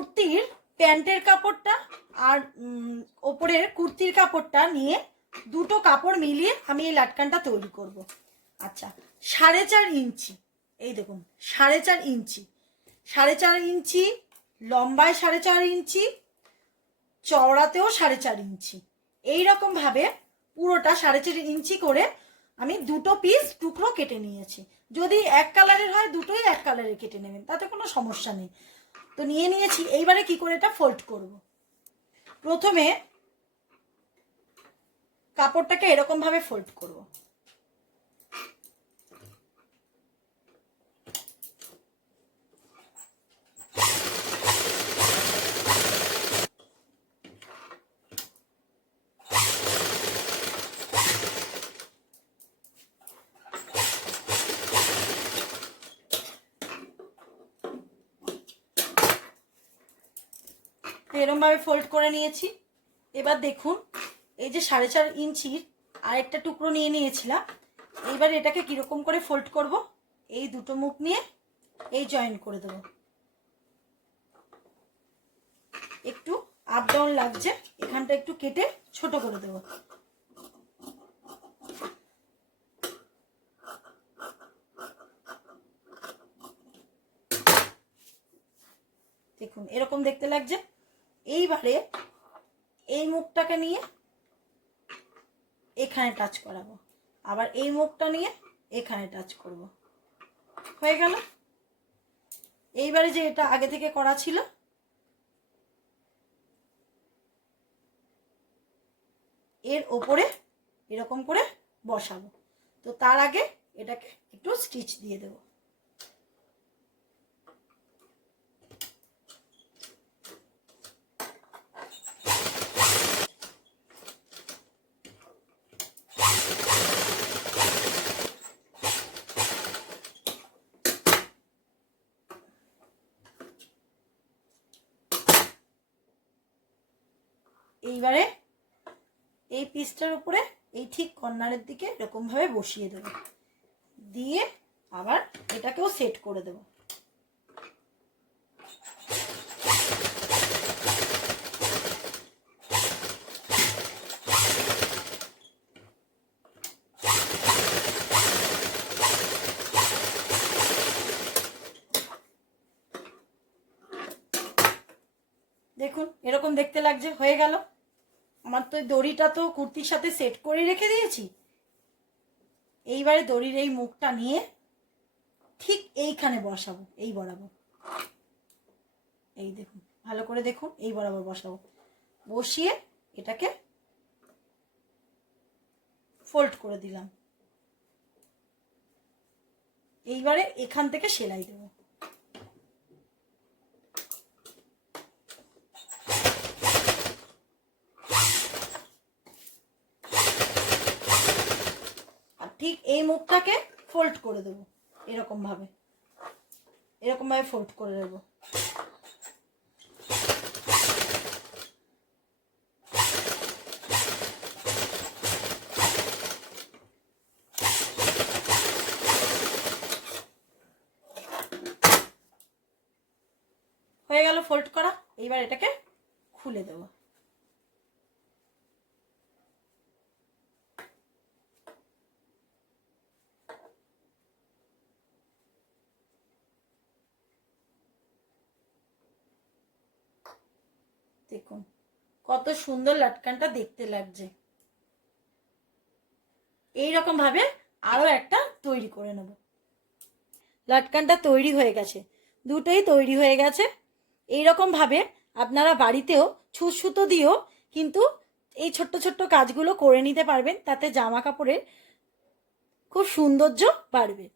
কুর্তির প্যান্টের কাপড়টা আর ওপরের কুর্তির কাপড়টা নিয়ে দুটো কাপড় মিলিয়ে আমি এই লাটকানটা তৈরি করব। আচ্ছা সাড়ে চার ইঞ্চি, এই দেখুন, সাড়ে চার ইঞ্চি, সাড়ে চার ইঞ্চি, লম্বায় সাড়ে চার ইঞ্চি, চওড়াতেও সাড়ে চার ইঞ্চি এই ভাবে পুরোটা সাড়ে চার ইঞ্চি করে আমি দুটো পিস টুকরো কেটে নিয়েছি। যদি এক কালারের হয়, দুটোই এক কালারের কেটে নেবেন, তাতে কোনো সমস্যা নেই। তো নিয়ে নিয়েছি, এইবারে কি করে এটা ফোল্ড করব? প্রথমে কাপড়টাকে এরকম ভাবে ফোল্ড করব। এরকম ভাবে ফোল্ড করে নিয়েছি। এবার দেখুন, এই যে সাড়ে চার ইঞ্চির আরেকটা টুকরো নিয়ে নিয়েছিলাম। এইবার এটাকে কীরকম করে ফোল্ড করব? এই দুটো মুখ নিয়ে এই জয়েন করে দেব। একটু আপ ডাউন লাগছে, এখানটা একটু কেটে ছোট করে দেব। দেখুন, এরকম দেখতে লাগছে। এইবারে এই মুখটাকে নিয়ে এখানে টাচ করাবো। আবার এই মুখটা নিয়ে এখানে টাচ করব। হয়ে গেল? এইবারে যে এটা আগে থেকে করা ছিল, এর ওপরে এরকম করে বসাবো। তো তার আগে এটাকে একটু স্টিচ দিয়ে দেবো। এইবারে এই পিসটার উপরে এই ঠিক কর্নারের দিকে এরকম ভাবে বসিয়ে দেব। দিয়ে আবার এটাকেও সেট করে দেব। দেখুন, এরকম দেখতে লাগছে, হয়ে গেল। আমার তো দড়িটা তো কুর্তির সাথে সেট করে রেখে দিয়েছি। এইবারে দড়ির এই মুখটা নিয়ে ঠিক এইখানে বসাবো, এই বরাবর। এই দেখুন, ভালো করে দেখুন, এই বরাবর বসাবো। বসিয়ে এটাকে ফোল্ড করে দিলাম। এইবারে এখান থেকে সেলাই দেবো আর ঠিক এই মুখটাকে ফোল্ড করে দেবো এরকম ভাবে এরকম ভাবে ফোল্ড করে দেবো। হয়ে গেল ফোল্ড করা, এইবার এটাকে খুলে দেবো। দেখুন, কত সুন্দর লাটকানটা দেখতে লাগছে। এই রকম ভাবে আরও একটা তৈরি করে নেব। লাটকানটা তৈরি হয়ে গেছে। দুটোই তৈরি হয়ে গেছে। এই রকম ভাবে আপনারা বাড়িতেও ছুঁচ সুতো দিয়েও কিন্তু এই ছোট্ট ছোট্ট কাজগুলো করে নিতে পারবেন। তাতে জামা কাপড়ের খুব সৌন্দর্য বাড়বে।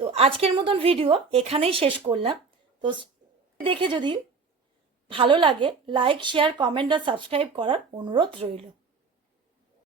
তো আজকের মতন ভিডিও এখানেই শেষ করলাম। তো দেখে যদি ভালো লাগে লাইক শেয়ার কমেন্ট আর সাবস্ক্রাইব করার অনুরোধ রইল।